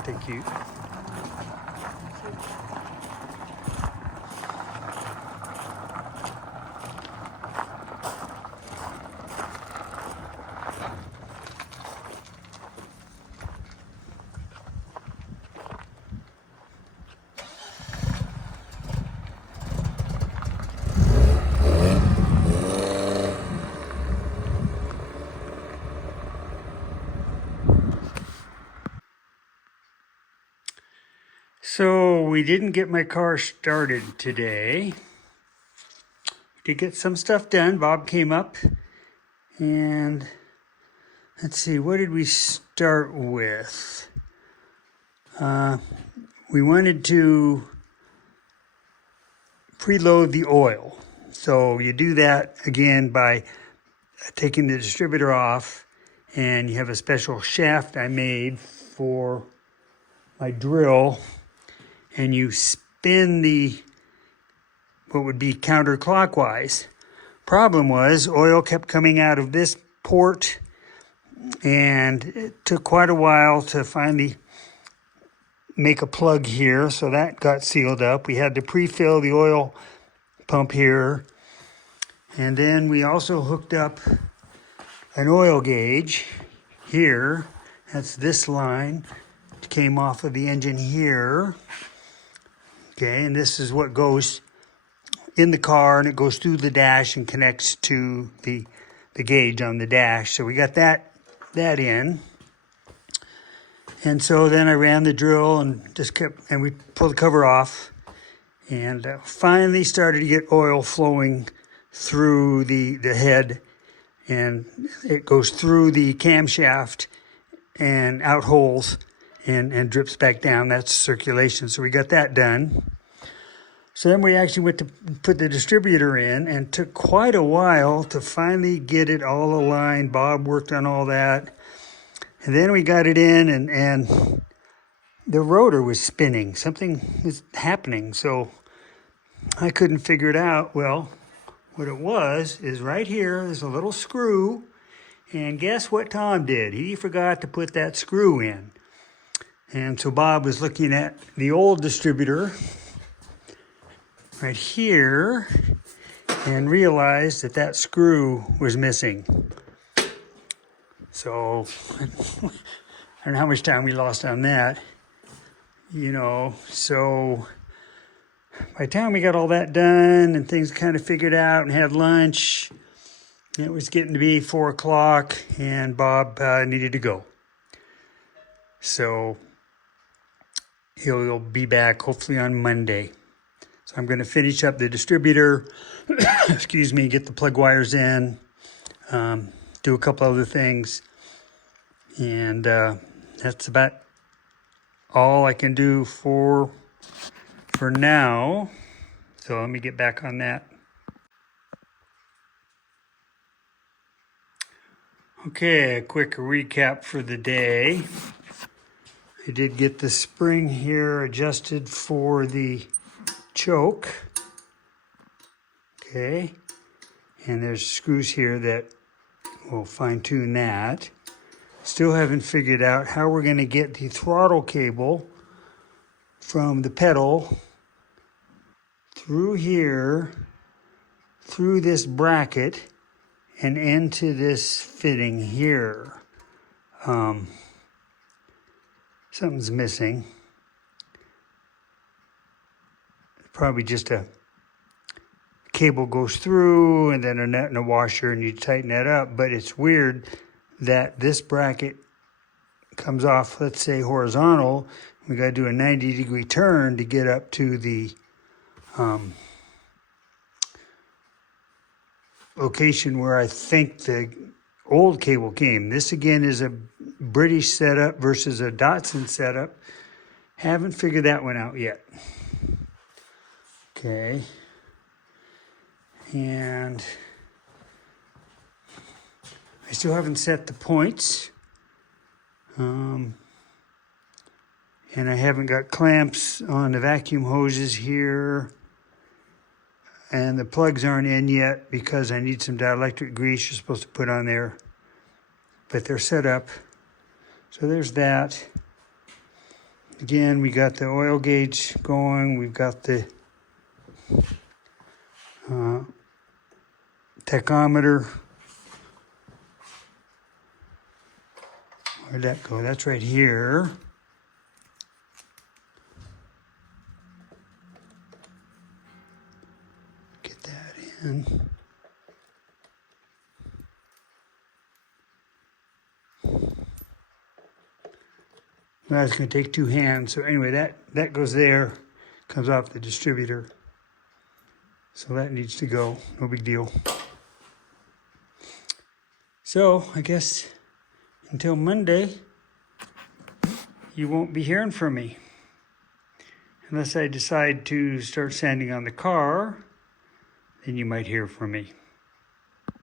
Aren't they cute? So we didn't get my car started today. Did get some stuff done. Bob came up and let's see, what did we start with? We wanted to preload the oil. So you do that again by taking the distributor off, and you have a special shaft I made for my drill, and you spin the what would be counterclockwise. Problem was, oil kept coming out of this port, and it took quite a while to finally make a plug here, so that got sealed up. We had to pre-fill the oil pump here, and then we also hooked up an oil gauge here. That's this line. It came off of the engine here. Okay, and this is what goes in the car, and it goes through the dash and connects to the gauge on the dash. So we got that in. And so then I ran the drill and we pulled the cover off, and finally started to get oil flowing through the head, and it goes through the camshaft and out holes and drips back down. That's circulation. So we got that done. So then we actually went to put the distributor in, and took quite a while to finally get it all aligned. Bob worked on all that. And then we got it in, and the rotor was spinning. Something was happening. So I couldn't figure it out. Well, what it was is right here, there's a little screw. And guess what Tom did? He forgot to put that screw in. And so Bob was looking at the old distributor right here and realized that screw was missing. So I don't know how much time we lost on that, so by the time we got all that done and things kind of figured out and had lunch, it was getting to be 4 o'clock, and Bob needed to go. So he'll be back hopefully on Monday. So I'm going to finish up the distributor, get the plug wires in, do a couple other things, and that's about all I can do for now. So let me get back on that. Okay, a quick recap for the day. I did get the spring here adjusted for the choke. Okay, and there's screws here that will fine-tune that. Still haven't figured out how we're going to get the throttle cable from the pedal through here, through this bracket, and into this fitting here. Something's missing. Probably just a cable goes through, and then a nut and a washer, and you tighten that up. But it's weird that this bracket comes off, let's say horizontal. We got to do a 90-degree turn to get up to the location where I think the old cable came. This again is a British setup versus a Datsun setup. Haven't figured that one out yet. Okay. And I still haven't set the points. And I haven't got clamps on the vacuum hoses here. And the plugs aren't in yet because I need some dielectric grease you're supposed to put on there. But they're set up. So there's that. Again, we got the oil gauge going. We've got the tachometer. Where'd that go? That's right here. Get that in. That's going to take 2 hands. So anyway, that goes there, comes off the distributor. So that needs to go, no big deal. So I guess until Monday, you won't be hearing from me. Unless I decide to start sanding on the car, then you might hear from me.